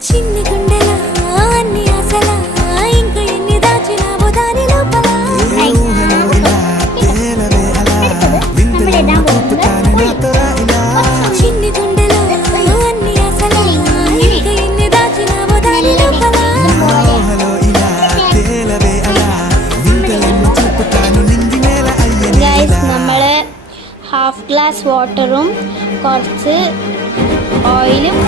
చిన్ని గుండెల అన్ని ఆశల ఇంకా ఎన్ని దాచినావో దాని లోపల చిన్ని గుండెల అన్ని ఆశల ఇంకా ఎన్ని దాచినావో దాని లోపల ഗൈസ് നമ്മൾ ഹാഫ് ഗ്ലാസ് വാട്ടറും കുറച്ച് ഓയിലും